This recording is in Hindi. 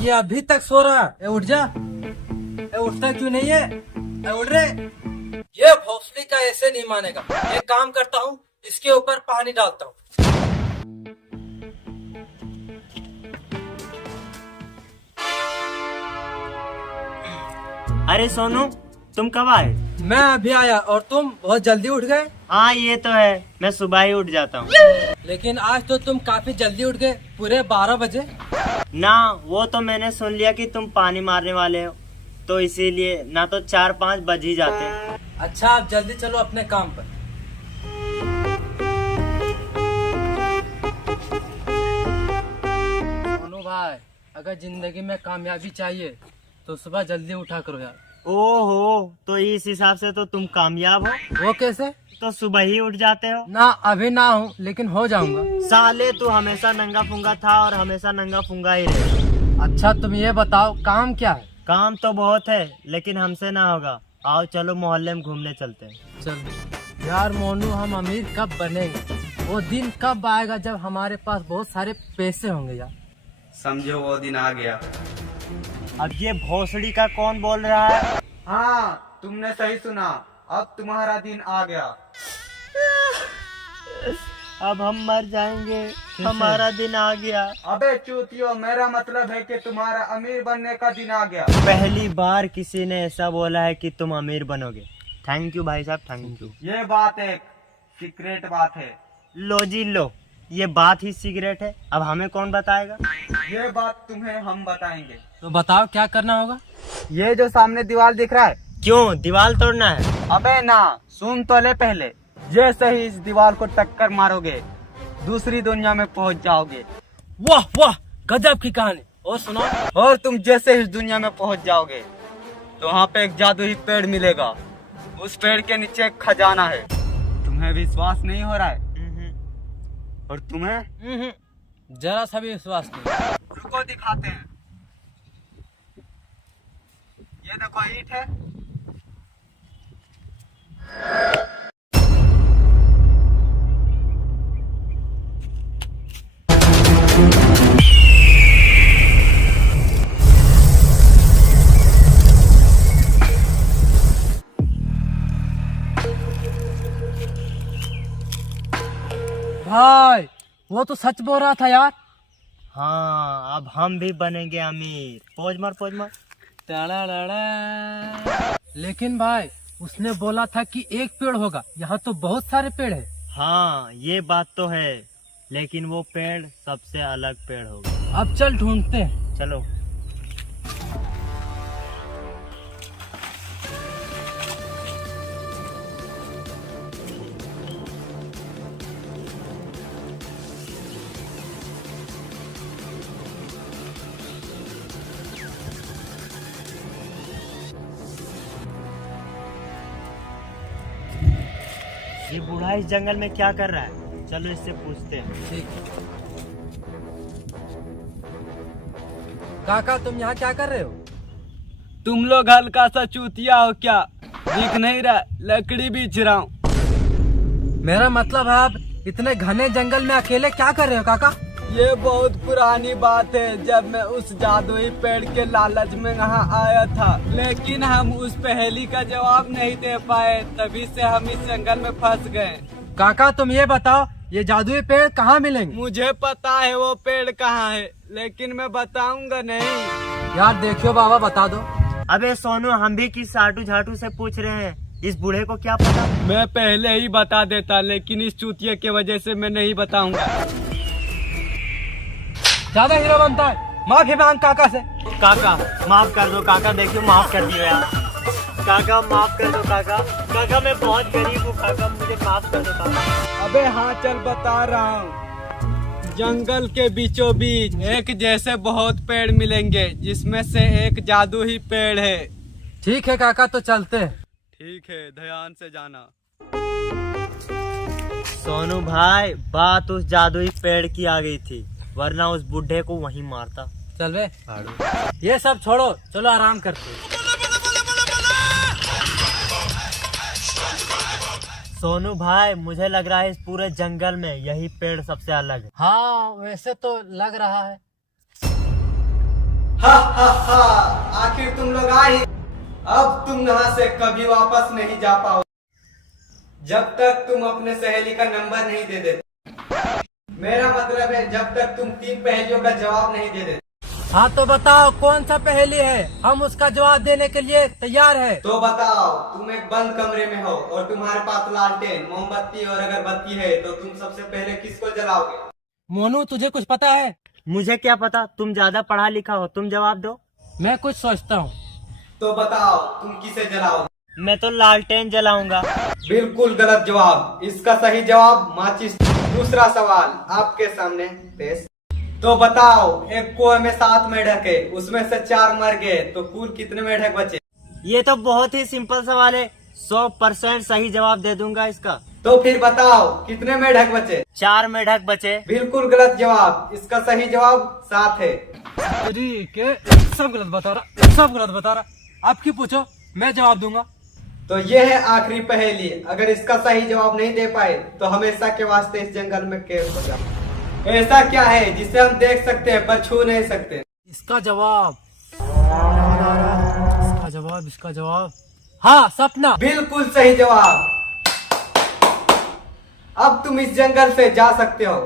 ये अभी तक सो रहा है। ए, उठ जा। ए, उठता क्यों नहीं है? ए, उठ रे। ये भोसड़ी का ऐसे नहीं मानेगा। एक काम करता हूँ, इसके ऊपर पानी डालता हूँ। अरे सोनू, तुम कब आए? मैं अभी आया और तुम बहुत जल्दी उठ गए। हाँ ये तो है, मैं सुबह ही उठ जाता हूँ। लेकिन आज तो तुम काफी जल्दी उठ गए, पूरे 12 बजे। ना, वो तो मैंने सुन लिया कि तुम पानी मारने वाले हो, तो इसीलिए ना तो 4-5 बज ही जाते। अच्छा, आप जल्दी चलो अपने काम पर। सोनू भाई, अगर जिंदगी में कामयाबी चाहिए तो सुबह जल्दी उठा करो यार। ओहो, तो इस हिसाब से तो तुम कामयाब हो। वो कैसे? तो सुबह ही उठ जाते हो। ना, अभी ना हूँ, लेकिन हो जाऊंगा। साले, तू हमेशा नंगा फुंगा था और हमेशा नंगा फुंगा ही रहे। अच्छा, तुम ये बताओ काम क्या है? काम तो बहुत है, लेकिन हमसे ना होगा। आओ चलो मोहल्ले में घूमने चलते हैं। चल यार मोनू, हम अमीर कब बनेंगे? वो दिन कब आएगा जब हमारे पास बहुत सारे पैसे होंगे यार? समझो वो दिन आ गया। अब ये भोसड़ी का कौन बोल रहा है? हाँ, तुमने सही सुना, अब तुम्हारा दिन आ गया। अब हम मर जाएंगे, हमारा दिन आ गया। अबे चूतियो, मेरा मतलब है कि तुम्हारा अमीर बनने का दिन आ गया। पहली बार किसी ने ऐसा बोला है कि तुम अमीर बनोगे। थैंक यू भाई साहब, थैंक यू। ये बात एक सीक्रेट बात है। लो जी लो, ये बात ही सिगरेट है। अब हमें कौन बताएगा? ये बात तुम्हें हम बताएंगे। तो बताओ क्या करना होगा? ये जो सामने दीवार दिख रहा है, क्यों, दीवार तोड़ना है? अबे ना, सुन तो ले पहले। जैसे ही इस दीवार को टक्कर मारोगे, दूसरी दुनिया में पहुंच जाओगे। वाह वाह, गजब की कहानी। और सुनाओ। और तुम जैसे ही इस दुनिया में पहुंच जाओगे तो वहाँ पे एक जादुई पेड़ मिलेगा। उस पेड़ के नीचे एक खजाना है। तुम्हें विश्वास नहीं हो रहा है? और तुम्हें? जरा सा भी विश्वास नहीं। रुको, दिखाते हैं। ये देखो, ईंट है। भाई, वो तो सच बोल रहा था यार। हाँ, अब हम भी बनेंगे अमीर। पोज मार, पोज मार। टड़ाड़ड़ा। लेकिन भाई, उसने बोला था कि एक पेड़ होगा, यहाँ तो बहुत सारे पेड़ है। हाँ ये बात तो है, लेकिन वो पेड़ सबसे अलग पेड़ होगा। अब चल ढूंढते हैं। चलो। ये बूढ़ा इस जंगल में क्या कर रहा है? चलो इससे पूछते हैं। ठीक। काका, तुम यहाँ क्या कर रहे हो? तुम लोग हल्का सा चूतिया हो क्या? दिख नहीं रहा? लकड़ी बीच रहा हूँ। मेरा मतलब है, आप इतने घने जंगल में अकेले क्या कर रहे हो काका? ये बहुत पुरानी बात है। जब मैं उस जादुई पेड़ के लालच में यहाँ आया था, लेकिन हम उस पहेली का जवाब नहीं दे पाए, तभी से हम इस जंगल में फंस गए। काका, तुम ये बताओ, ये जादुई पेड़ कहाँ मिलेंगे? मुझे पता है वो पेड़ कहाँ है, लेकिन मैं बताऊंगा नहीं। यार देखियो बाबा, बता दो। अबे सोनू, हम भी किस साटू झाटू से पूछ रहे हैं, इस बूढ़े को क्या पता? मैं पहले ही बता देता, लेकिन इस चूतिया की वजह से मैं नहीं बताऊंगा। ज्यादा हीरो बनता है, माफी मांग काका से। काका माफ कर दो, काका देखियो माफ कर दियो यार। काका माफ कर दो काका। काका मैं बहुत गरीब हूँ काका, मुझे माफ कर दो काका। अबे हाँ चल, बता रहा हूँ। जंगल के बीचों बीच एक जैसे बहुत पेड़ मिलेंगे, जिसमें से एक जादू ही पेड़ है। ठीक है काका, तो चलते हैं। ठीक है, ध्यान से जाना। सोनू भाई, बात उस जादुई पेड़ की आ गई थी, वरना उस बुढ़े को वहीं मारता। चल बे, ये सब छोड़ो, चलो आराम करते हैं। सोनू भाई, मुझे लग रहा है इस पूरे जंगल में यही पेड़ सबसे अलग है। हाँ वैसे तो लग रहा है। हा हा हा, आखिर तुम लोग आए। अब तुम यहाँ से कभी वापस नहीं जा पाओ जब तक तुम अपने सहेली का नंबर नहीं दे देते। मेरा मतलब है जब तक तुम 3 पहेलियों का जवाब नहीं दे देते। हाँ तो बताओ कौन सा पहेली है, हम उसका जवाब देने के लिए तैयार है। तो बताओ, तुम एक बंद कमरे में हो और तुम्हारे पास लालटेन, मोमबत्ती और अगरबत्ती है, तो तुम सबसे पहले किसको जलाओगे? मोनू तुझे कुछ पता है? मुझे क्या पता, तुम ज्यादा पढ़ा लिखा हो, तुम जवाब दो। मैं कुछ सोचता हूँ। तो बताओ तुम किसे जलाओगे? मैं तो लालटेन जलाऊंगा। बिल्कुल गलत जवाब। इसका सही जवाब माचिस। दूसरा सवाल आपके सामने पेश। तो बताओ, एक कुएं में 7 मेढक है, उसमें से 4 मर गए, तो कुल कितने मेढक बचे? ये तो बहुत ही सिंपल सवाल है, 100% सही जवाब दे दूंगा इसका। तो फिर बताओ कितने मेढक बचे? 4 मेढक बचे। बिल्कुल गलत जवाब। इसका सही जवाब 7 है। अरे के सब गलत बता रहा, सब गलत बता रहा। आप क्यों पूछो, मैं जवाब दूंगा। तो ये है आखिरी पहेली। अगर इसका सही जवाब नहीं दे पाए तो हमेशा के वास्ते इस जंगल में कैद हो जाओ। ऐसा क्या है जिसे हम देख सकते हैं पर छू नहीं सकते? इसका जवाब, इसका जवाब, इसका जवाब, हाँ सपना। बिल्कुल सही जवाब। अब तुम इस जंगल से जा सकते हो।